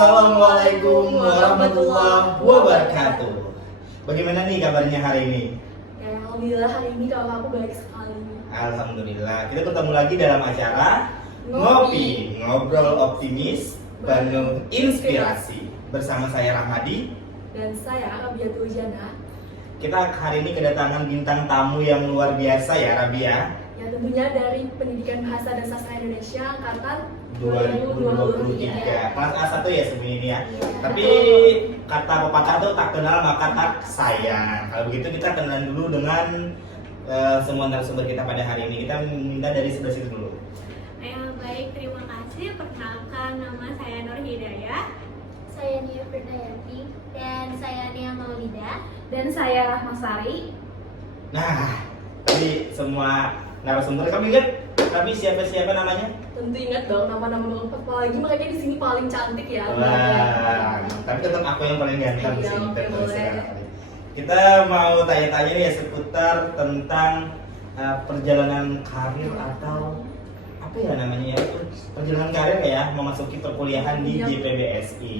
Assalamualaikum warahmatullahi wabarakatuh. Bagaimana nih kabarnya hari ini? Ya, alhamdulillah hari ini kalau aku baik sekali. Alhamdulillah. Kita bertemu lagi dalam acara Ngopi, Ngobrol Optimis, Penuh Inspirasi. Bersama saya Rahmadi Dan saya Rabiatul Jana. Kita hari ini kedatangan bintang tamu yang luar biasa ya Rabia. Ya, tentunya dari Pendidikan Bahasa dan Sastra Indonesia angkatan 2023. Kelas A1 ya sebenarnya ini ya. Iya. Tapi kata pepatah tuh tak kenal maka tak sayang. Kalau begitu kita kenalan dulu dengan semua narasumber kita pada hari ini. Kita minta dari sebelah situ dulu. Baik, terima kasih. Perkenalkan, nama saya Nur Hidayah. Saya Nia Firdayanti dan saya Nia Maulida. Dan saya Rahmasari. Nah, tadi semua narasumber kami ingat tapi siapa namanya? Tentu ingat dong nama-nama lengkap, apalagi mereka di sini paling cantik ya. Wah, tapi tetap aku yang paling ganteng di Iya, sini. oke, boleh. Kita mau tanya-tanya nih ya seputar tentang perjalanan karir atau apa ya namanya ya, perjalanan karir ya, memasuki perkuliahan di Iya. JPBSI.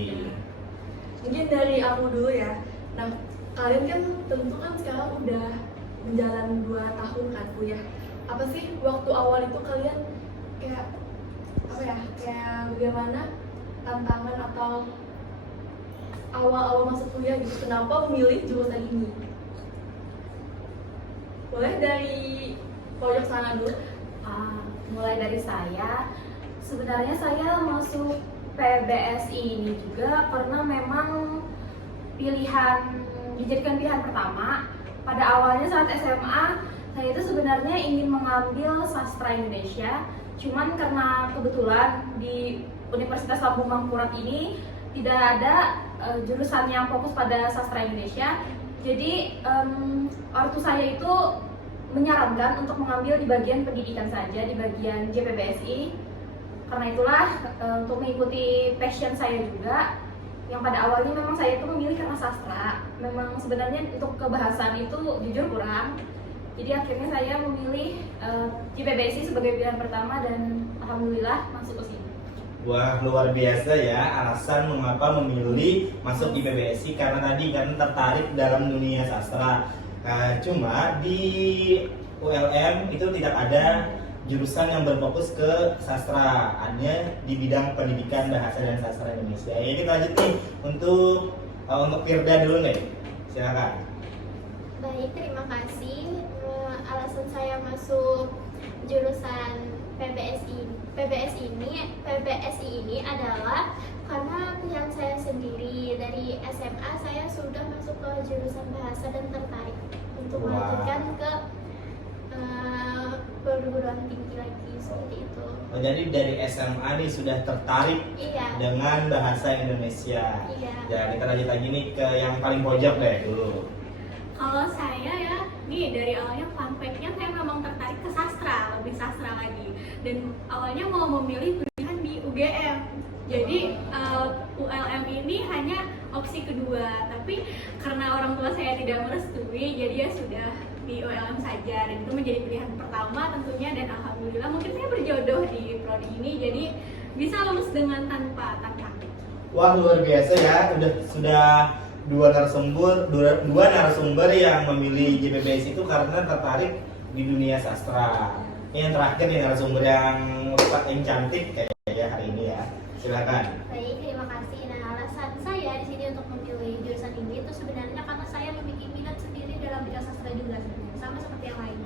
Mungkin dari aku dulu ya. Nah, kalian kan tentu kan sekarang udah menjalan 2 tahun kan kuliah. Apa sih waktu awal itu kalian kayak apa ya, kayak bagaimana tantangan atau awal-awal masuk kuliah gitu, kenapa memilih jurusan ini? Boleh dari pojok sana dulu. Mulai dari saya, sebenarnya saya masuk PBSI ini juga karena memang dijadikan pilihan pertama. Pada awalnya saat SMA, saya itu sebenarnya ingin mengambil sastra Indonesia, cuman karena kebetulan di Universitas Lambung Mangkurat ini tidak ada jurusan yang fokus pada sastra Indonesia. Jadi ortu saya itu menyarankan untuk mengambil di bagian pendidikan saja, di bagian JPBSI. Karena itulah untuk mengikuti passion saya juga, yang pada awalnya memang saya itu memilih karena sastra. Memang sebenarnya untuk kebahasaan itu jujur kurang. Jadi akhirnya saya memilih JPBSI sebagai pilihan pertama dan alhamdulillah masuk ke sini. Wah, luar biasa ya alasan mengapa memilih masuk di PBSI karena tertarik dalam dunia sastra. Cuma di ULM itu tidak ada jurusan yang berfokus ke sastra, hanya di bidang pendidikan bahasa dan sastra Indonesia. Ya, kita lanjut nih untuk Firda dulu nih, silakan. Baik, terima kasih. Alasan saya masuk jurusan PBSI ini adalah karena pilihan saya sendiri. Dari SMA saya sudah masuk ke jurusan bahasa dan tertarik untuk melanjutkan ke perguruan tinggi lagi seperti itu. Oh, jadi dari SMA nih sudah tertarik Iya. dengan bahasa Indonesia. Iya. Ya, kita lanjut lagi nih ke yang paling pojok deh dulu. Kalau saya ya, nih dari awalnya fun fact-nya saya memang tertarik ke sastra, lebih sastra lagi. Dan awalnya mau memilih pilihan di UGM. Jadi ULM ini hanya opsi kedua, tapi karena orang tua saya tidak merestui, jadi ya sudah di ULM saja. Dan itu menjadi pilihan pertama tentunya, dan alhamdulillah mungkin saya berjodoh di prodi ini, jadi bisa lulus dengan tanpa tantangan. Wah, luar biasa ya, sudah dua narasumber yang memilih JPBSI itu karena tertarik di dunia sastra. Ini yang terakhir nih narasumber yang cantik kayaknya hari ini ya. Silakan. Baik, terima kasih. Nah, alasan saya di sini untuk memilih jurusan ini itu sebenarnya karena saya memiliki minat sendiri dalam bidang sastra juga sebenarnya, sama seperti yang lain.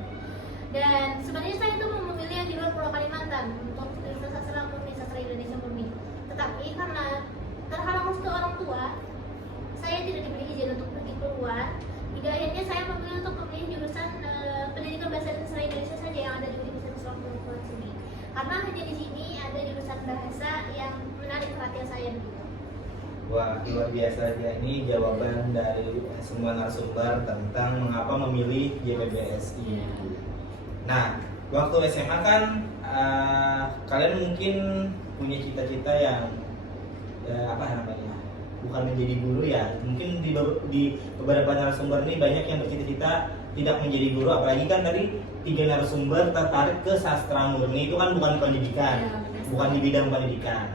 Dan sebenarnya saya itu mau memilih yang di luar Pulau Kalimantan untuk jurusan sastra murni, sastra Indonesia murni. Tetapi karena terhalang restu orang tua, saya tidak diberi izin untuk pergi keluar. Hingga akhirnya saya memilih untuk memilih jurusan pendidikan bahasa dan sastra Indonesia saja yang ada di Universitas Lambung Mangkurat sini. Karena hanya di sini ada jurusan bahasa yang menarik perhatian saya begitu. Wah, luar biasa ya. Ini jawaban dari semua narasumber tentang mengapa memilih JPBSI. Nah, waktu SMA kan kalian mungkin punya cita-cita yang apa namanya? Bukan menjadi guru ya. Mungkin di beberapa narasumber ini banyak yang bercita-cita tidak menjadi guru, apalagi kan tadi 3 narasumber tertarik ke sastra murni, itu kan bukan pendidikan, bukan di bidang pendidikan.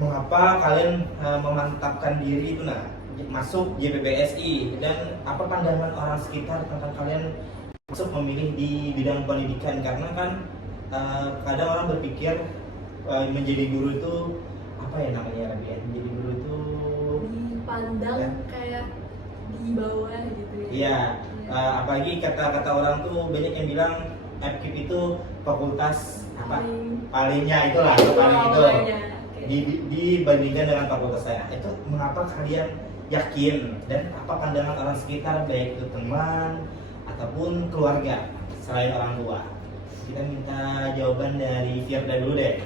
Nah, mengapa kalian memantapkan diri itu masuk JPBSI, dan apa pandangan orang sekitar tentang kalian masuk memilih di bidang pendidikan? Karena kan kadang orang berpikir menjadi guru itu apa ya namanya Rabi ya? Menjadi guru itu dipandang ya, kayak di bawah gitu ya. Iya, apalagi kata-kata orang tuh banyak yang bilang FKIP itu fakultas apa? Palingnya itulah, paling itu. Dibandingkan dengan fakultas saya. Itu mengapa kalian yakin, dan apa pandangan orang sekitar, baik itu teman ataupun keluarga selain orang tua? Kita minta jawaban dari Firda dulu deh.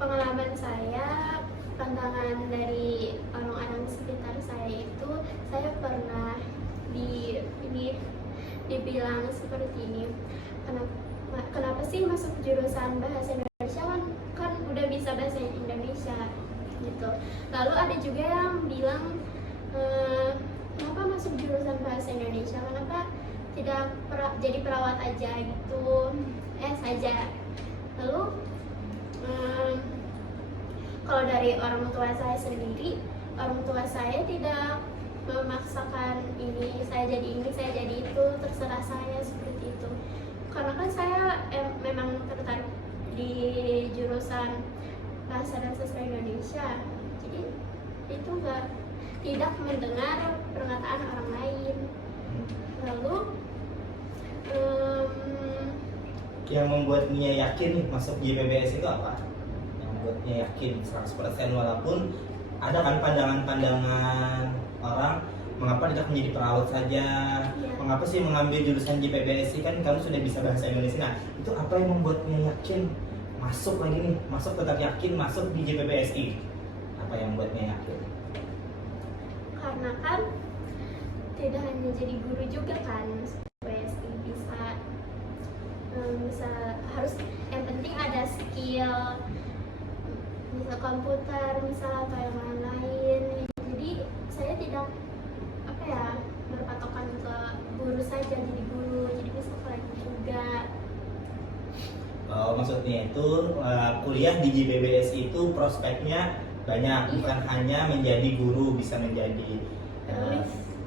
Pengalaman saya, pandangan dari orang-orang sekitar saya itu, saya pernah dibilang seperti ini, kenapa sih masuk jurusan bahasa Indonesia, kan udah bisa bahasa Indonesia gitu. Lalu ada juga yang bilang kenapa masuk jurusan bahasa Indonesia, kenapa tidak jadi perawat aja gitu, saja. Lalu kalau dari orang tua saya sendiri, orang tua saya tidak memaksakan saya jadi itu, terserah saya seperti itu. Karena kan saya memang tertarik di jurusan bahasa dan sastra Indonesia, jadi itu tidak mendengar perkataan orang lain. Lalu yang membuat Nia yakin nih masuk JPBS itu apa? Yang membuat Nia yakin 100%, walaupun ada kan pandangan-pandangan orang, mengapa tidak menjadi perawat saja? Ya. Mengapa sih mengambil jurusan JPBSI, kan kamu sudah bisa bahasa Indonesia. Nah, itu apa yang membuat Nia yakin masuk lagi nih, tetap yakin masuk di JPBSI? Apa yang membuat Nia yakin? Karena kan tidak hanya jadi guru juga kan, BSI bisa harus, yang penting ada skill, misal komputer, misal atau yang lain-lain. Jadi saya tidak berpatokan ke guru saja, jadi guru, jadi bisa pelajar juga. Maksudnya itu kuliah di JPBS itu prospeknya banyak, bukan hanya menjadi guru, bisa menjadi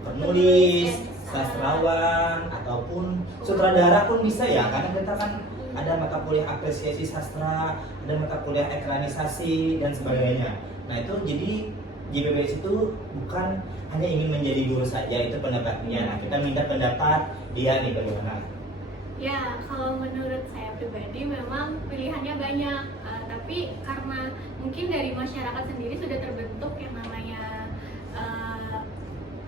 penulis, sastrawan, ataupun sutradara pun bisa ya, karena kita kan ada mata kuliah apresiasi sastra, ada mata kuliah ekranisasi dan sebagainya. Nah itu jadi JPBS itu bukan hanya ingin menjadi guru saja, itu pendapatnya. Nah kita minta pendapat dia nih, bagaimana? Ya, kalau menurut saya pribadi memang pilihannya banyak, tapi karena mungkin dari masyarakat sendiri sudah terbentuk yang namanya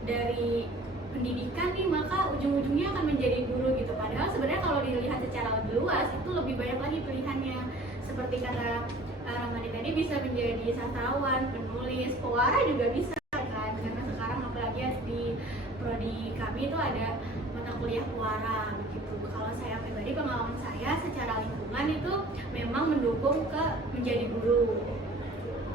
dari pendidikan nih, maka ujung-ujungnya akan menjadi guru gitu. Padahal sebenarnya kalau dilihat secara lebih luas itu lebih banyak lagi pilihannya. Seperti kata Ramadi tadi, bisa menjadi sastrawan, penulis, pewara juga bisa kan. Karena sekarang apalagi di prodi kami itu ada mata kuliah pewara begitu. Kalau saya pribadi, pengalaman saya secara lingkungan itu memang mendukung ke menjadi guru.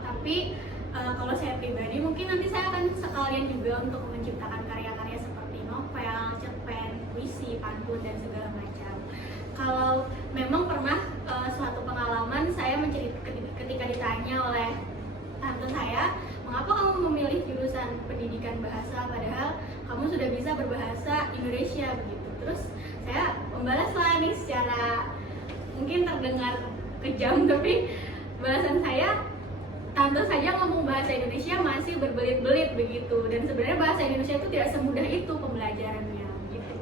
Tapi kalau saya pribadi mungkin nanti saya akan sekalian juga untuk menciptakan karya-karya seperti novel, cerpen, puisi, pantun dan segala macam. Kalau memang pernah suatu pengalaman saya ketika ditanya oleh tante saya, mengapa kamu memilih jurusan pendidikan bahasa padahal kamu sudah bisa berbahasa Indonesia begitu. Terus saya membalaslah nih secara mungkin terdengar kejam, tapi balasan saya, tante saja ngomong bahasa Indonesia masih berbelit-belit begitu, dan sebenarnya bahasa Indonesia itu tidak semudah itu pembelajarannya gitu.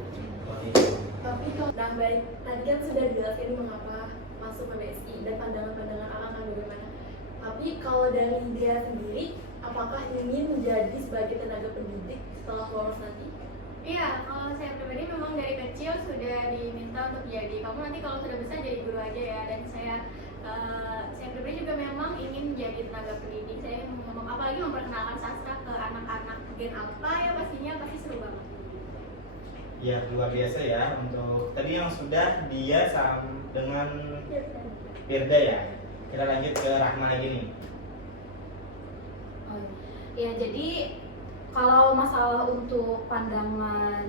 Tapi kalau baik, tadi kan sudah dijelaskan mengapa masuk PBSI dan pandangan-pandangan anak kan bagaimana. Tapi kalau dari dia sendiri, apakah ingin menjadi sebagai tenaga pendidik setelah lulus nanti? Iya, kalau saya pribadi memang dari kecil sudah diminta untuk jadi, kamu nanti kalau sudah besar jadi guru aja ya. Dan saya pribadi juga memang ingin menjadi tenaga pendidik. Saya apalagi memperkenalkan sastra ke anak-anak gen alpha ya, pastinya pasti seru banget. Ya luar biasa ya, untuk tadi yang sudah dia dengan Firda ya. Kita lanjut ke Rahma lagi nih. Ya, jadi kalau masalah untuk pandangan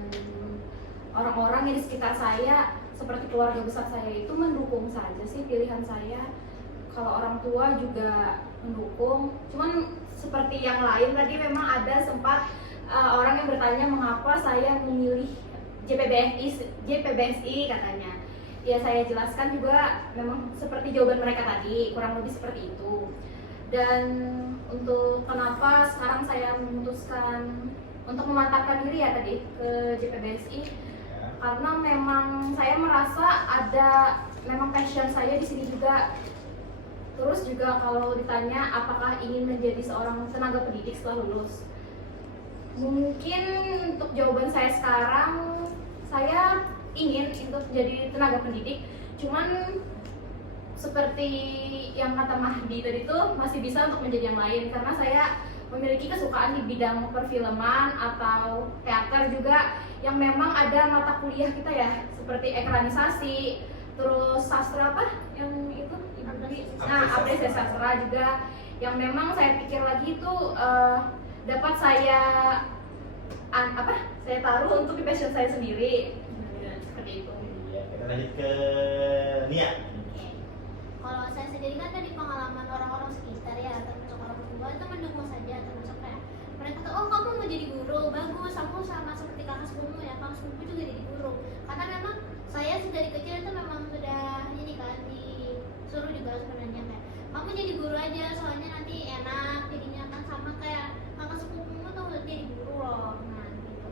orang-orang yang di sekitar saya, seperti keluarga besar saya itu mendukung saja sih pilihan saya. kalau orang tua juga mendukung. Cuman seperti yang lain tadi memang ada sempat orang yang bertanya mengapa saya memilih JPBSI katanya. Ya saya jelaskan juga memang seperti jawaban mereka tadi, kurang lebih seperti itu. Dan untuk kenapa sekarang saya memutuskan untuk memantapkan diri ya tadi ke JPBSI, karena memang saya merasa ada memang passion saya di sini juga. Terus juga kalau ditanya apakah ingin menjadi seorang tenaga pendidik setelah lulus, mungkin untuk jawaban saya sekarang, saya ingin untuk jadi tenaga pendidik. Cuman seperti yang kata Mahdi tadi itu masih bisa untuk menjadi yang lain, karena saya memiliki kesukaan di bidang perfilman atau teater juga, yang memang ada mata kuliah kita ya, seperti ekranisasi, terus sastra apa yang itu apresiasi sastra juga, yang memang saya pikir lagi itu dapat saya saya taruh untuk di passion saya sendiri. Seperti itu. Iya, kita lanjut ke Nia. Oke. Kalau saya sendiri kan dari pengalaman orang-orang sekitar ya, termasuk orang tua itu mendukung saja, termasuk kayak mereka tuh, oh kamu mau jadi guru, bagus, aku sama seperti kakak sepupumu ya, kakak sepupu juga jadi guru. Karena memang saya dari kecil itu memang sudah ini kan disuruh juga sebenarnya kayak kamu jadi guru aja, soalnya nanti enak jadinya kan sama kayak kakak sepupumu tuh jadi guru loh. Nah gitu.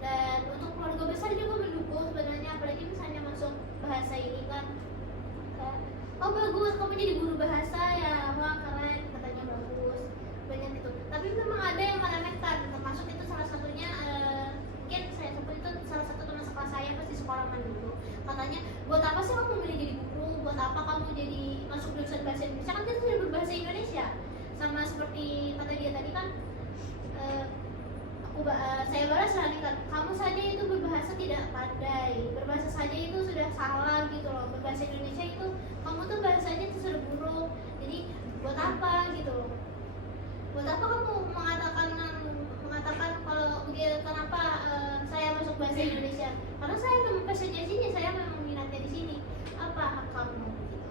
Dan untuk keluarga besar juga mendukung sebenarnya, apalagi misalnya masuk bahasa ini kan kayak, oh bagus kamu jadi guru bahasa ya, wah keren katanya, bagus, banyak gitu. Tapi memang ada yang meremehkan, termasuk itu salah satunya mungkin saya sebut itu salah satu teman sekelas saya pas di sekolah dulu, katanya buat apa sih kamu milih jadi guru, buat apa kamu jadi masuk jurusan bahasa Indonesia, kan kita sudah berbahasa Indonesia. Sama seperti kata dia tadi kan, saya balas kan, kamu saja itu berbahasa tidak pandai, berbahasa saja itu sudah salah gitu loh, berbahasa Indonesia itu kamu tuh bahasanya itu sudah buruk, jadi buat apa gitu loh, buat apa kamu mengatakan kalau kenapa saya masuk bahasa Indonesia, karena saya memang passionnya di sini, saya memang minatnya di sini, apa hak kamu gitu.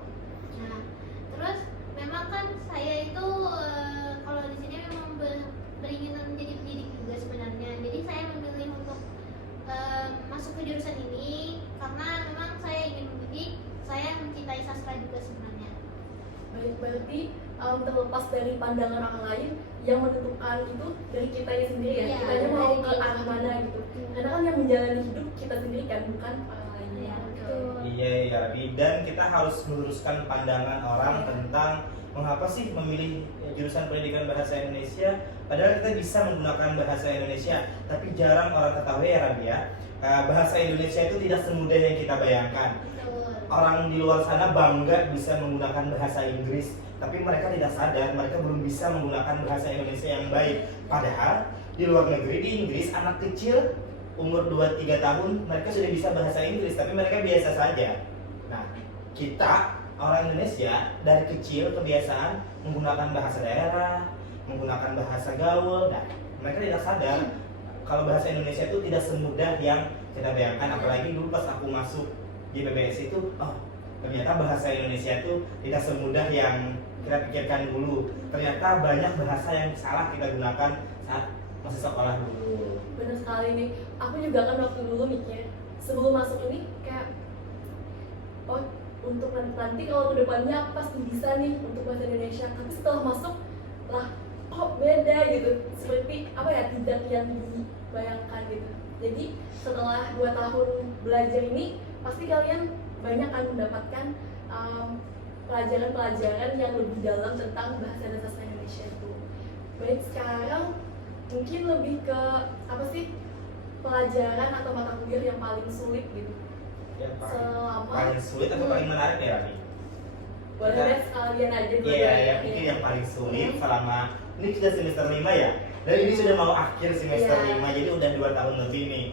Nah terus memang kan saya itu kalau di sini memang beringinan menjadi pendidik juga sebenarnya, jadi saya memilih untuk masuk ke jurusan ini karena memang saya ingin mendidik, saya mencintai sastra juga sebenarnya. Baik, berarti terlepas dari pandangan orang lain, yang menentukan itu dari kita sendiri ya, Iya, kitanya mau dari ke diri arah sendiri. mana gitu. Karena kan yang menjalani hidup kita sendiri kan, bukan orang lain. Iya, betul. Iya, dan kita harus meluruskan pandangan orang tentang mengapa sih memilih jurusan pendidikan bahasa Indonesia, padahal kita bisa menggunakan bahasa Indonesia, tapi jarang orang ketahui ya Rabia, bahasa Indonesia itu tidak semudah yang kita bayangkan. Betul. Orang di luar sana bangga bisa menggunakan bahasa Inggris, tapi mereka tidak sadar mereka belum bisa menggunakan bahasa Indonesia yang baik. Padahal di luar negeri, di Inggris, anak kecil umur 2-3 tahun mereka sudah bisa bahasa Inggris, tapi mereka biasa saja. Nah, kita orang Indonesia dari kecil kebiasaan menggunakan bahasa daerah, menggunakan bahasa gaul, dan mereka tidak sadar kalau bahasa Indonesia itu tidak semudah yang kita bayangkan. Apalagi dulu pas aku masuk di PBS itu, oh ternyata bahasa Indonesia itu tidak semudah yang kita pikirkan dulu. Ternyata banyak bahasa yang salah kita gunakan saat masih sekolah dulu. Benar sekali nih, aku juga kan waktu dulu mikir sebelum masuk ini kayak, oh untuk nanti kalau kedepannya aku pasti bisa nih untuk bahasa Indonesia. Tapi setelah masuk lah, kok beda gitu, seperti apa ya, tidak yang dibayangkan gitu. Jadi setelah 2 tahun belajar ini, pasti kalian banyak akan mendapatkan pelajaran-pelajaran yang lebih dalam tentang bahasa dan sastra Indonesia itu. Baik, sekarang mungkin lebih ke apa sih pelajaran atau mata kuliah yang paling sulit gitu Ya, selama paling sulit atau paling menarik nih Rani? boleh deh sekalian aja Iya, ya, mungkin yang paling sulit Hmm. selama ini sudah semester 5 ya. Dan ini sudah mau akhir semester Iya. 5, jadi udah 2 tahun lebih nih.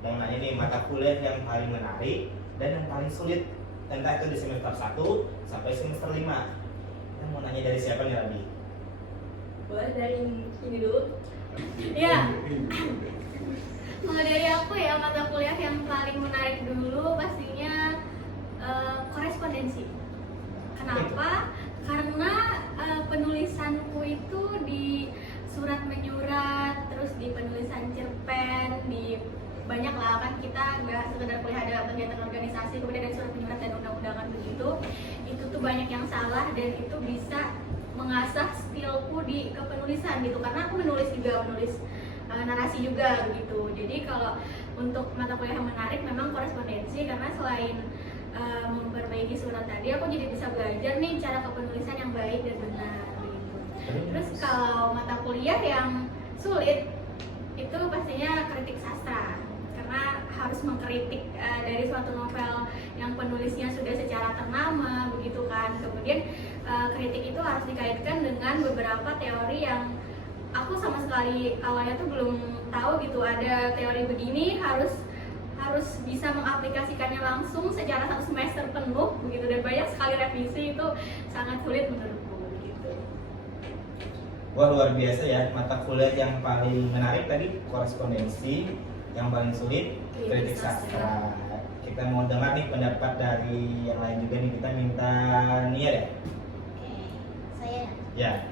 Mau nanya nih mata kuliah yang paling menarik dan yang paling sulit, entah itu di semester 1 sampai semester 5. Kita mau nanya dari siapa nih Rabi? boleh dari ini dulu. Ya, kalau dari aku ya, mata kuliah yang paling menarik dulu pastinya korespondensi. Kenapa? kan begitu. Itu tuh banyak yang salah dan itu bisa mengasah skillku di kepenulisan gitu, karena aku menulis narasi juga begitu. Jadi kalau untuk mata kuliah yang menarik memang korespondensi, karena selain memperbaiki surat tadi, aku jadi bisa belajar nih cara kepenulisan yang baik dan benar begitu. Terus kalau mata kuliah yang sulit itu pastinya kritik sastra, karena harus mengkritik dari suatu novel yang penulisnya sudah secara ternama begitu kan. Kemudian kritik itu harus dikaitkan dengan beberapa teori yang aku sama sekali awalnya tuh belum tahu gitu, ada teori begini, harus bisa mengaplikasikannya langsung secara 1 semester penuh begitu, dan banyak sekali revisi, itu sangat sulit menurutku gitu. Wah, luar biasa ya, mata kuliah yang paling menarik tadi korespondensi, yang paling sulit kritik sastra. Kita mau dengar nih pendapat dari yang lain juga nih, kita minta Nia deh. Oke, saya Ya.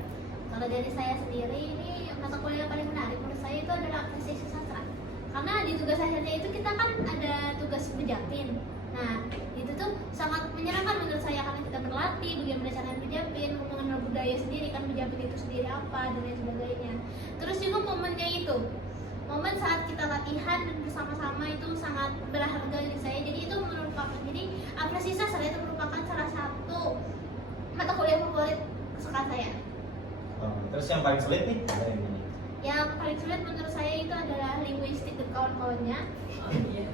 kalau dari saya sendiri, ini mata kuliah yang paling menarik menurut saya itu adalah apresiasi sastra. Karena di tugas akhirnya itu kita kan ada tugas bejapin. Nah, itu tuh sangat menyenangkan menurut saya, karena kita berlatih bagaimana cara bejapin, mengenal budaya sendiri kan, bejapin itu sendiri apa dan lain sebagainya. Terus juga momennya itu, momen saat kita latihan dan bersama-sama itu sangat berharga di saya. Jadi itu merupakan, jadi apresiasi sastra itu merupakan salah satu mata kuliah favorit kesukaan saya. Oh, terus yang paling sulit nih ada yang ini. Yang paling sulit menurut saya itu adalah linguistik dan kawan-kawannya. Oh iya.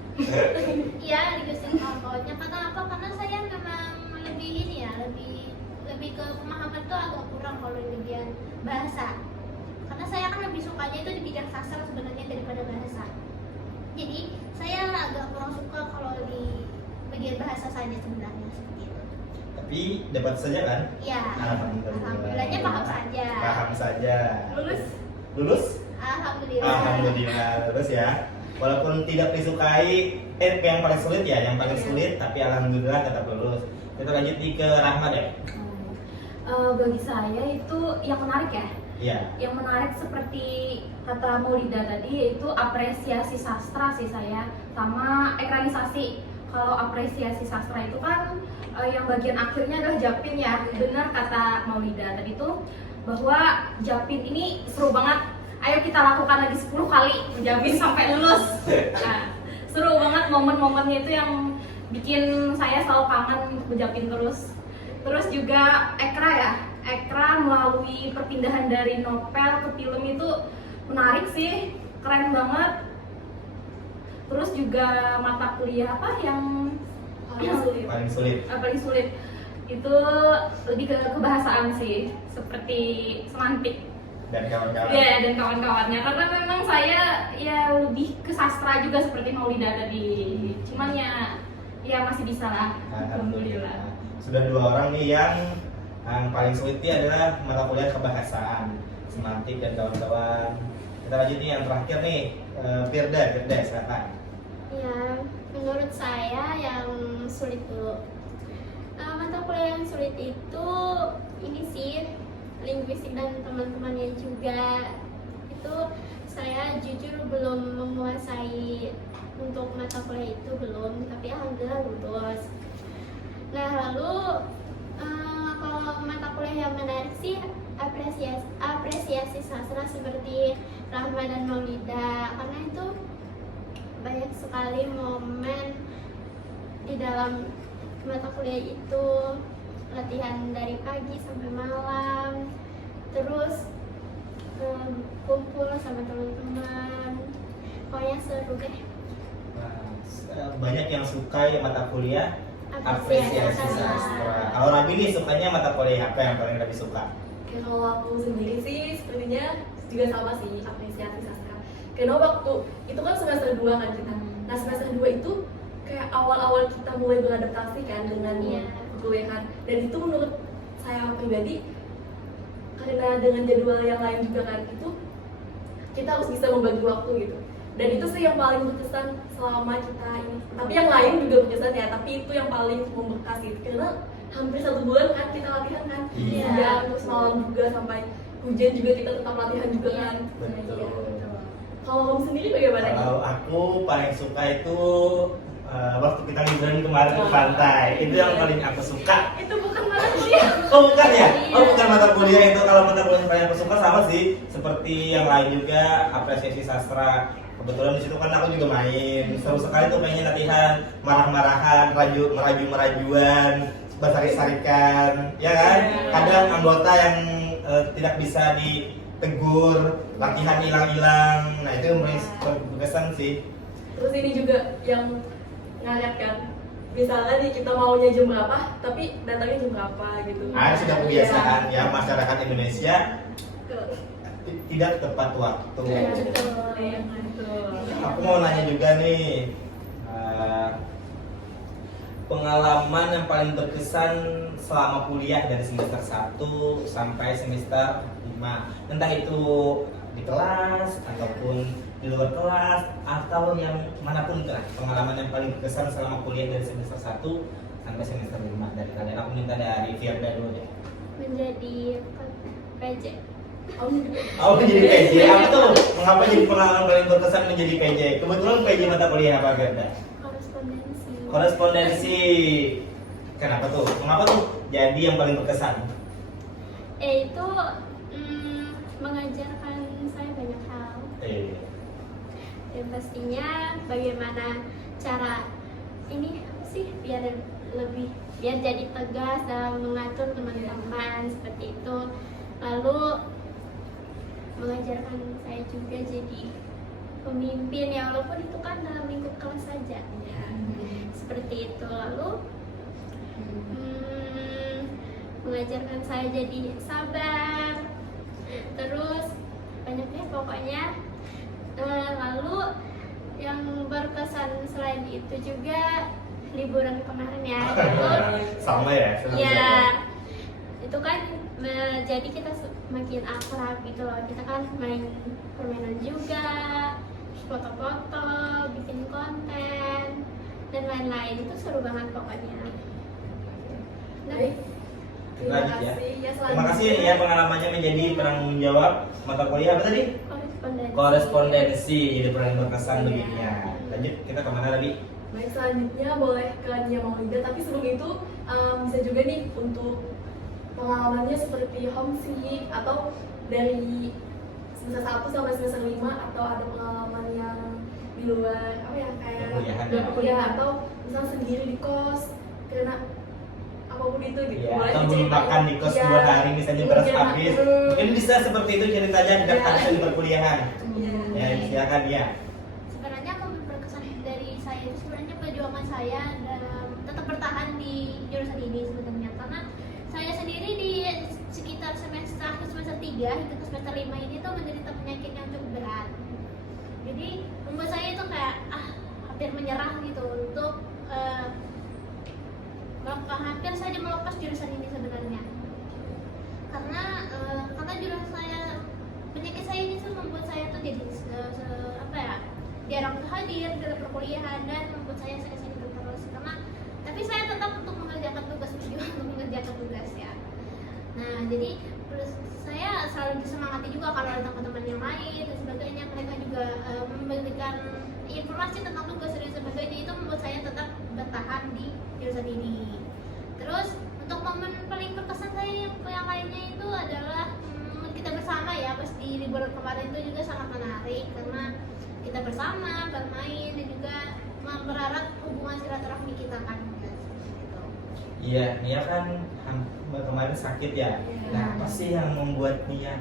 Iya, linguistik dan kawan-kawannya. Karena apa? Karena saya memang lebih ini ya, lebih ke pemahaman tuh agak kurang kalau di bagian bahasa. Karena saya kan lebih sukanya itu di bidang sastra sebenarnya daripada bahasa. Jadi saya agak kurang suka kalau di bagian bahasa saja sebenarnya, seperti itu. Tapi dapat saja kan? Iya. Alhamdulillah. Alhamdulillahnya paham saja. Paham saja. Lulus? Lulus? Alhamdulillah. Alhamdulillah lulus ya. Walaupun tidak disukai, yang paling sulit ya, yang paling sulit, tapi alhamdulillah tetap lulus. Kita lanjut nih ke Rahma deh. Bagi saya itu yang menarik ya. Iya. Yang menarik seperti kata Maulida tadi, yaitu apresiasi sastra sih saya, sama ekranisasi. Kalau apresiasi sastra itu kan yang bagian akhirnya adalah japin ya. Benar kata Maulida tadi tuh, bahwa japin ini seru banget. Ayo kita lakukan lagi 10 kali menjapin sampai lulus. Nah, seru banget momen-momennya itu yang bikin saya selalu kangen untuk menjapin terus. Terus juga ekra ya. Ekra melalui perpindahan dari novel ke film itu menarik sih, keren banget. Terus juga mata kuliah apa yang Paling sulit. Paling sulit. itu lebih ke kebahasaan sih, seperti semantik Dan kawan-kawan. ya dan kawan-kawannya, karena memang saya ya lebih ke sastra juga seperti Maulida tadi, cuman ya masih bisa lah, alhamdulillah. Sudah 2 orang nih yang paling sulit ini adalah mata kuliah kebahasaan, semantik dan kawan-kawan. Kita lanjut nih yang terakhir nih, Firda silakan. Ya, menurut saya yang sulit dulu. Mata kuliah yang sulit itu ini sih, linguistik dan teman-temannya juga. Itu saya jujur belum menguasai untuk mata kuliah itu, belum, tapi alhamdulillah lulus. Nah, lalu kalau mata kuliah yang menarik sih apresiasi sastra seperti Rahma dan Maulida, karena itu banyak sekali momen di dalam mata kuliah itu, latihan dari pagi sampai malam, terus kumpul sama teman-teman, pokoknya seru deh. Banyak yang suka ya mata kuliah apresiasi sastra. Kalau Rabi nih sukanya mata kuliah apa yang paling Rabi suka? Kalau aku sendiri sih sepertinya juga sama sih, apresiasi sastra. Karena waktu itu kan semester 2 kan kita. Nah semester 2 itu kayak awal-awal kita mulai beradaptasi kan dengan kuliahan. Dan itu menurut saya pribadi, karena dengan jadwal yang lain juga kan, itu kita harus bisa membagi waktu gitu. Dan itu sih yang paling berkesan selama kita ini. Tapi yang lain juga berkesan ya, tapi itu yang paling membekas gitu. Karena hampir 1 bulan kan kita latihan kan, Iya. terus malam juga sampai hujan juga kita tetap latihan juga kan. Betul. Kalau kamu sendiri bagaimana? Kalau aku paling suka itu waktu kita liburan kemarin ke pantai. Itu yang paling aku suka. Itu bukan mata kuliah. Oh bukan ya? Oh bukan mata kuliah itu. Kalau mata kuliah yang paling aku suka sama sih seperti yang lain juga, apresiasi sastra. Kebetulan di situ kan aku juga main. Seru sekali tuh pengen latihan, marah-marahan, merajuan, bersarik-sarikan, ya kan? Kadang anggota yang tidak bisa ditegur, latihan hilang-hilang. Nah itu berkesan sih. Terus ini juga yang ngaret kan. Misalnya nih kita maunya jam berapa, tapi datangnya jam berapa gitu. Ada sudah kebiasaan ya masyarakat Indonesia Betul. tidak tepat waktu. Iya, betul. Iya, betul. Aku mau nanya juga nih, pengalaman yang paling berkesan selama kuliah dari semester 1 sampai semester 5, entah itu di kelas ataupun di luar kelas atau yang manapun lah, pengalaman yang paling berkesan selama kuliah dari semester 1 sampai semester 5 dari kalian. Aku minta dari Firda dulu deh. Menjadi PJ. Oh menjadi PJ, apa tuh? Mengapa jadi pengalaman paling berkesan menjadi PJ? Kebetulan PJ mata kuliah apa Firda? Korespondensi. Korespondensi. Kenapa tuh? Mengapa tuh jadi yang paling berkesan? Itu mengajarkan saya banyak hal. Dan pastinya bagaimana cara ini apa sih biar jadi tegas dalam mengatur teman-teman seperti itu. Lalu mengajarkan saya juga jadi pemimpin ya, walaupun itu kan dalam lingkup kelas saja ya. Seperti itu. Lalu mengajarkan saya jadi sabar. Terus banyak deh pokoknya. Lalu yang berkesan selain itu juga liburan kemarin ya. Sama ya? Ya, itu kan jadi kita makin akrab gitu loh. Kita kan main permainan juga, foto-foto, bikin konten dan lain-lain. Itu seru banget pokoknya. Baik. Terima Lanjut ya. kasih ya. Terima kasih ya pengalamannya menjadi penanggung jawab mata kuliah apa tadi? Korespondensi, jadi pernah berkesan begininya. Lanjut, kita kemana lagi? Baik, selanjutnya boleh ke Nia Maulida, tapi sebelum itu bisa juga nih untuk pengalamannya seperti homesick atau dari semester 1 sampai semester 5 atau ada pengalaman yang di luar apa ya kayak Perkuliahan. luar kuliah atau misalnya sendiri di kos karena apapun itu gitu. Ya, Boleh atau belum diceritain. makan di kos Iya. 2 hari misalnya beras Mungkin, habis. Mungkin bisa seperti itu ceritanya tidak Iya. harus di perkuliahan. Iya. Ya, silakan ya. Sebenarnya aku berkesan dari saya itu sebenarnya perjuangan saya dalam tetap bertahan di jurusan ini sebenarnya, karena saya sendiri di sekitar semester 3 hingga ke semester 5 ini tuh menderita penyakit yang cukup berat. Jadi membuat saya itu kayak hampir menyerah gitu untuk hampir saja melepas jurusan ini sebenarnya. Karena jurusan saya, penyakit saya ini tuh membuat saya tuh jadi jarang hadir dalam perkuliahan dan membuat saya sakit terus. Tapi saya tetap untuk mengerjakan tugas, berjuang untuk mengerjakan tugas ya. Nah jadi saya selalu disemangati juga kalau ada teman-teman yang lain dan sebagainya, mereka juga memberikan informasi tentang tugas dan sebagainya, itu membuat saya tetap bertahan di jurusan ini. Terus untuk momen paling berkesan saya yang lainnya itu adalah kita bersama ya, pas di liburan kemarin itu juga sangat menarik karena kita bersama bermain dan juga mempererat hubungan silaturahmi kita kan. Iya, Nia kan kemarin sakit ya. Nah, apa sih yang membuat Nia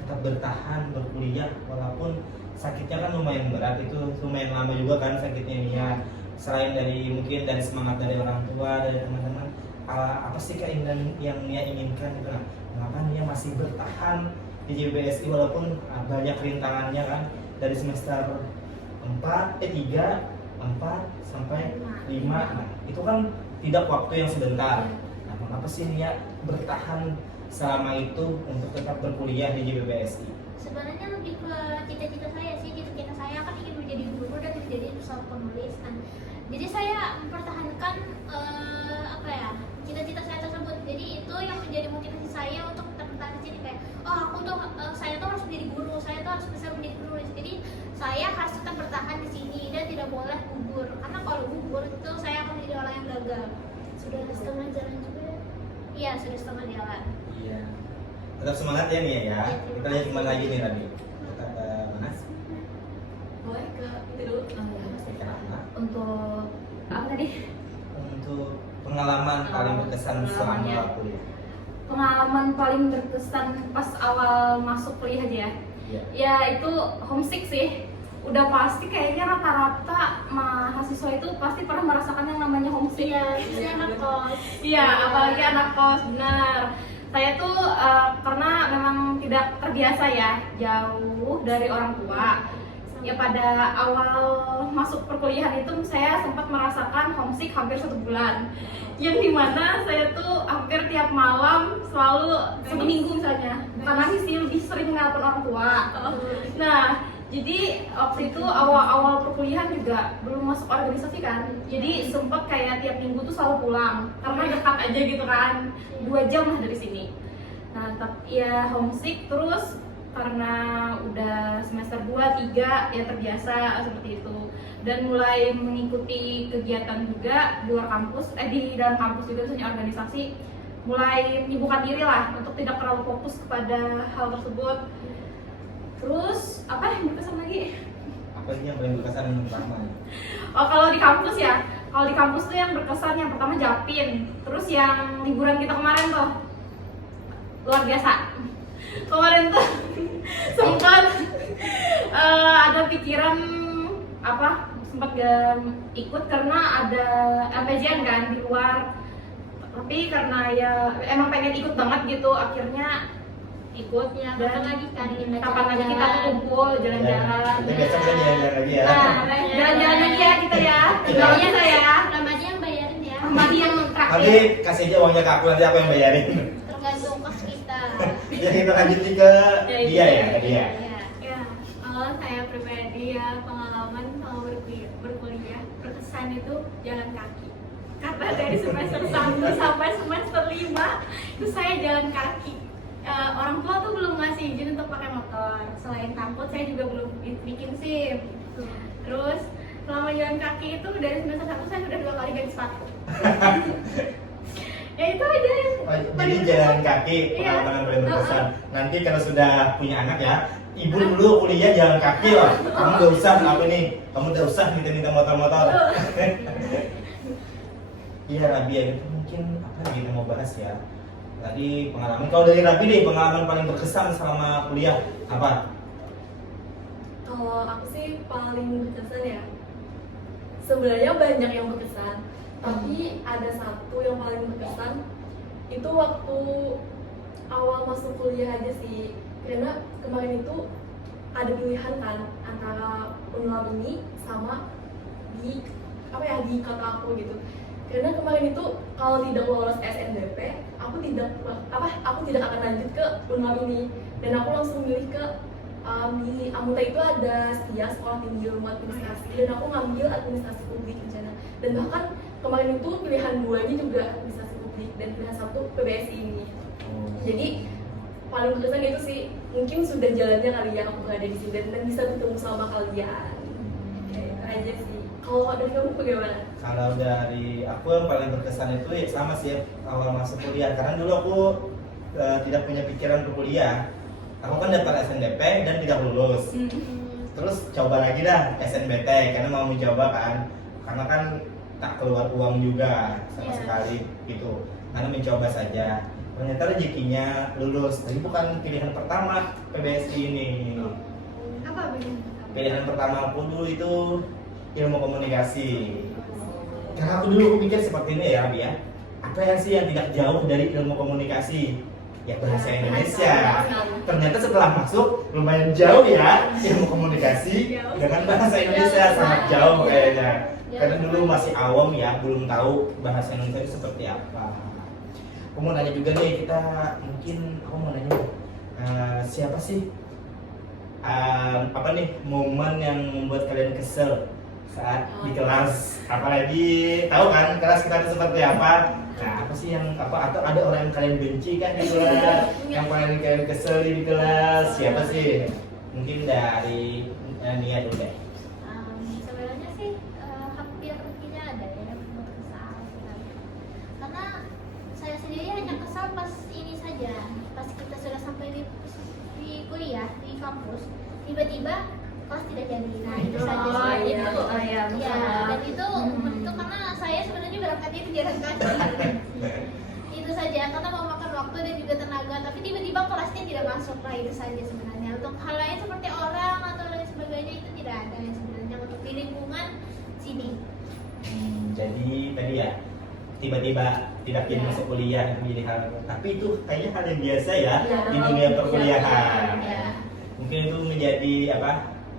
tetap bertahan berkuliah walaupun sakitnya kan lumayan berat, itu lumayan lama juga kan sakitnya Nia. Selain dari mungkin dari semangat dari orang tua, dari teman-teman, apa sih keinginan yang Nia inginkan gitu? Nah, mengapa Nia masih bertahan di JBSI walaupun banyak rintangannya kan dari semester 3, 4 sampai 5. Nah, itu kan tidak waktu yang sebentar. Nah, mengapa sih Nia bertahan selama itu untuk tetap berkuliah di JBSI? Sebenarnya lebih ke cita-cita saya sih. Cita-cita saya kan ingin menjadi guru dan menjadi seorang penulis. Jadi saya mempertahankan cita-cita saya tersebut. Jadi itu yang menjadi motivasi saya untuk tetap bertahan di sini, kayak saya tuh harus menjadi guru, saya tuh harus bisa menjadi penulis. Jadi saya harus tetap bertahan di sini dan tidak boleh gugur. Karena kalau gugur kurut itu saya akan menjadi orang yang gagal. Sudah setengah jalan juga ya? Iya, sudah setengah jalan. Iya. Tetap semangat ya Nia ya. Kita lihat kemana lagi nih Rabi. Kita ke mana? Boleh ke itu dulu. Ke mana? Untuk apa tadi? Untuk pengalaman paling berkesan selama kuliah. Pengalaman paling berkesan pas awal masuk kuliah aja ya. Iya. Ya itu homesick sih. Udah pasti kayaknya rata-rata mahasiswa itu pasti pernah merasakan yang namanya homesick. Iya, saya anak kos. Iya, apalagi anak kos, benar. Saya tuh karena memang tidak terbiasa ya, jauh dari orang tua. Ya pada awal masuk perkuliahan itu saya sempat merasakan homesick hampir 1 bulan. Yang dimana saya tuh hampir tiap malam selalu seminggu misalnya, bukan nangis sih, lebih sering nelpon orang tua. Nah, jadi waktu itu awal-awal perkuliahan juga belum masuk organisasi kan, jadi sempet kayak tiap minggu tuh selalu pulang karena dekat aja gitu kan, 2 jam lah dari sini. Nah tapi ya homesick terus karena udah semester 2, 3 ya terbiasa seperti itu, dan mulai mengikuti kegiatan juga di luar kampus, di dalam kampus juga misalnya organisasi, mulai menyibukkan diri lah untuk tidak terlalu fokus kepada hal tersebut. Terus apa yang berkesan lagi? Apa sih yang paling berkesan yang pertama? Oh kalau di kampus ya, kalau di kampus tuh yang berkesan yang pertama Japin, terus yang liburan kita kemarin tuh luar biasa. Kemarin tuh sempat ada pikiran apa, sempat gak ikut karena ada LPJN kan di luar, tapi karena ya emang pengen ikut banget gitu, akhirnya ikutnya. Kapan lagi kan kita kapan lagi kita tuh kumpul jalan-jalan. Kita biasa bisa jalan-jalan lagi ya. Nah, jalan-jalan lagi ya kita ya. Namanya saya. Ramadi yang bayarin ya. Ramadi yang Nanti terakhir. kasih aja uangnya ke aku, nanti aku yang bayarin. Tergantung kos kita. Jadi kita lanjutin ke dia ya, ke dia. Ya. Ya, kalau saya pribadi ya pengalaman kalau berkuliah berkesan itu jalan kaki. Karena dari semester 1 sampai semester 5 itu saya jalan kaki. Orang tua tuh belum ngasih izin untuk pakai motor. Selain takut, saya juga belum bikin SIM. Terus selama jalan kaki itu dari semester 1 saya sudah 2 kali ganti sepatu. Ya itu aja yang Jadi jalan kaki Iya. pengalaman yang paling berkesan. Nanti kalau sudah punya anak ya, ibu dulu kuliah jalan kaki loh. Kamu gak usah apa nih, kamu gak usah minta motor-motor. Iya Rabi, itu mungkin apa yang kita mau bahas ya. Tadi pengalaman, kalau dari Rabi nih, pengalaman paling berkesan selama kuliah apa? Kalau aku sih paling berkesan ya, sebenarnya banyak yang berkesan, tapi ada satu yang paling berkesan itu waktu awal masuk kuliah aja sih. Karena kemarin itu ada pilihan kan antara Unlam ini sama di apa ya, di kota aku gitu. Karena kemarin itu kalau tidak lolos SNBP, aku tidak akan lanjut ke Unlam ini, dan aku langsung milih ke di Amuta itu ada STIA, Sekolah Tinggi Ilmu Administrasi, dan aku ngambil administrasi publik di sana. Dan bahkan kemarin itu pilihan 2-nya juga administrasi publik dan pilihan 1 PBSI ini. Jadi paling berkesan itu sih, mungkin sudah jalannya kali ya aku berada di sini dan bisa bertemu sama kalian. Kayak itu aja sih. Kalau dari kamu bagaimana? Kalau dari aku yang paling berkesan itu ya sama sih ya, awal masuk kuliah. Karena dulu aku tidak punya pikiran untuk kuliah. Aku kan dapat SNBP dan tidak lulus. Terus coba lagi dah SNBT karena mau mencoba kan. Karena kan tak keluar uang juga sama sekali gitu. Karena mencoba saja. Ternyata rezekinya lulus. Tapi bukan pilihan pertama PBSI ini. Apa pilihan? Pilihan pertama aku dulu itu ilmu komunikasi. Karena aku dulu pikir seperti ini ya Abi ya. Apa yang sih yang tidak jauh dari ilmu komunikasi? Ya bahasa Indonesia. Ternyata setelah masuk lumayan jauh ya ilmu komunikasi dengan bahasa Indonesia, sangat jauh kayaknya. Karena dulu masih awam ya, belum tahu bahasa Indonesia itu seperti apa. Aku mau nanya juga nih, kita mungkin aku mau nanya siapa sih apa nih momen yang membuat kalian kesel saat di kelas, apalagi tahu kan kelas kita itu seperti apa. Nah apa sih yang apa, atau ada orang yang kalian benci kan di kelas, yang paling kalian kesel di kelas, siapa sih? Mungkin dari Nia dulu deh. Sebenarnya sih hampir tidak ada ya. kampus, tiba-tiba kelas tidak jadi. Nah itu saja Oh, sih. iya. Itu Oh, iya, ya, masalah. dan itu itu karena saya sebenarnya berangkatnya itu jalan kaki. Itu saja karena memakan waktu dan juga tenaga, tapi tiba-tiba kelasnya tidak masuk lah, itu saja sebenarnya. Untuk hal lain seperti orang atau lain sebagainya itu tidak ada yang sebenarnya untuk di lingkungan sini. Jadi tadi ya tiba-tiba tidak jadi Ya. masuk kuliah itu menjadi hal, tapi itu kayaknya hal yang biasa ya Ya. di dunia perkuliahan. Ya. Mungkin itu menjadi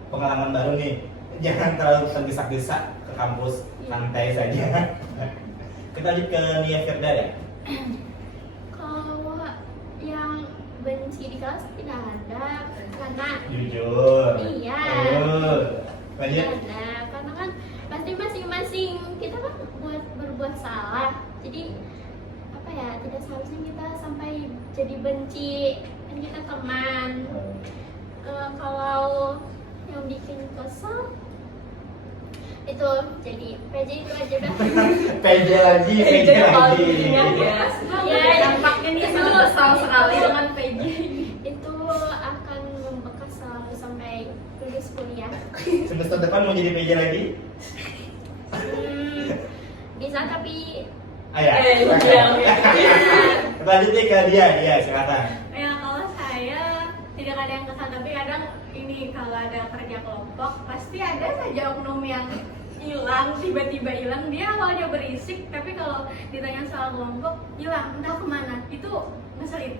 pengalaman baru nih. Jangan terlalu tergesa-gesa ke kampus, santai saja. Kita lanjut ke Nia Firda ya. Kalau yang benci di kelas tidak ada karena Jujur. Iya. Lanjut. ada karena kan pasti masing-masing kita kan berbuat salah, jadi apa ya, tidak seharusnya kita sampai jadi benci, kan kita teman. Kalau yang bikin kesel itu jadi PJ itu aja udah. PJ lagi, PJ lagi. Ya. Ya, Dampaknya nih sangat besar sekali dengan PJ. itu akan membekas selalu sampai lulus kuliah. Semester depan mau jadi PJ lagi? Bisa tapi Ayah. Iya. Lanjut nih ke dia silakan. Ya kalau saya tidak ada yang kesal, tapi kadang ini kalau ada kerja kelompok pasti ada saja oknum yang hilang, tiba-tiba hilang. Dia awalnya berisik, tapi kalau ditanya soal kelompok hilang, entah kemana. Itu ngeselin.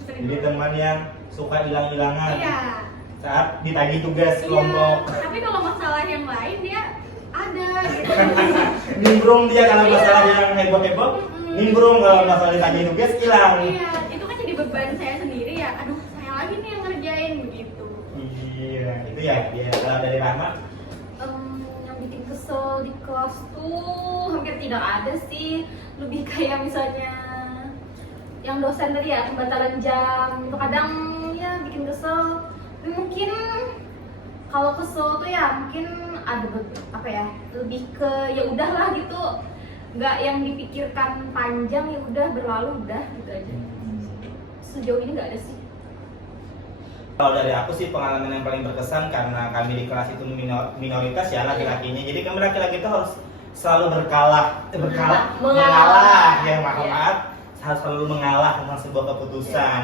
Jadi teman yang suka hilang-hilangan Iya. saat ditagih tugas Iya. kelompok. Tapi kalau masalah yang lain dia ada gitu. Nimbrung dia kalau masalah yang heboh-heboh, nimbrung kalau masalah ditagih tugas hilang. Iya, itu kan jadi beban saya sendiri ya. Aduh, saya lagi nih yang ngerjain begitu. Iya, itu ya dia kalau dari Rahma. Yang bikin kesel di kelas tuh hampir tidak ada sih, lebih kayak misalnya yang dosen tadi ya, pembatalan jam itu kadang ya bikin kesel. Tapi mungkin kalau kesel tuh ya mungkin ada apa ya, lebih ke ya udahlah gitu, nggak yang dipikirkan panjang, ya udah berlalu udah gitu aja. Sejauh ini nggak ada sih. Kalau dari aku sih pengalaman yang paling berkesan karena kami di kelas itu minoritas ya laki-lakinya. Jadi kami laki-laki itu harus selalu mengalah ya maaf, harus selalu mengalah tentang sebuah keputusan.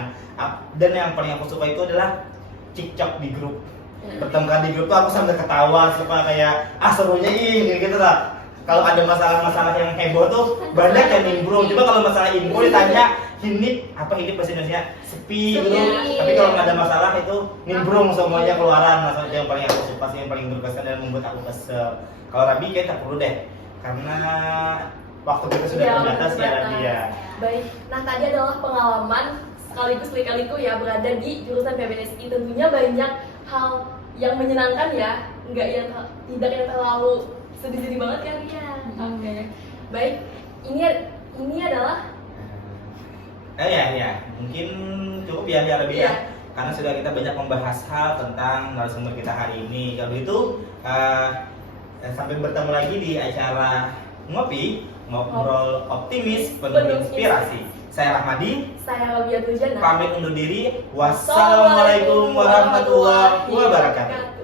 Dan yang paling aku suka itu adalah cicok di grup. Bertengkar di grup tuh aku sambil ketawa, suka kayak serunya kayak gitu lah. Kalau ada masalah-masalah yang heboh tuh banyak yang nimbrung. Coba kalau masalah info ditanya ini bahasa Indonesia sepi gitu. Tapi kalau nggak ada masalah itu nimbrung semuanya keluaran. Masalah yang paling aku suka sih, yang paling berkesan dan membuat aku kesel. Kalau Rabi kayak tak perlu deh, karena waktu kita sudah terbatas ya Rabi ya. Baik, nah tadi adalah pengalaman sekaligus lika-liku ya berada di jurusan PBSI. Tentunya banyak hal yang menyenangkan ya, tidak yang terlalu sedih-sedih banget kan? Iya. Oke. Baik, ini adalah Ya, mungkin cukup ya Rabi ya. Iya. Karena sudah kita banyak membahas hal tentang narasumber kita hari ini. Kalau itu sampai bertemu lagi di acara ngobrol optimis penuh inspirasi. Saya Rahmadi, saya Rabia Tujana. pamit undur diri. Wassalamualaikum warahmatullahi wabarakatuh.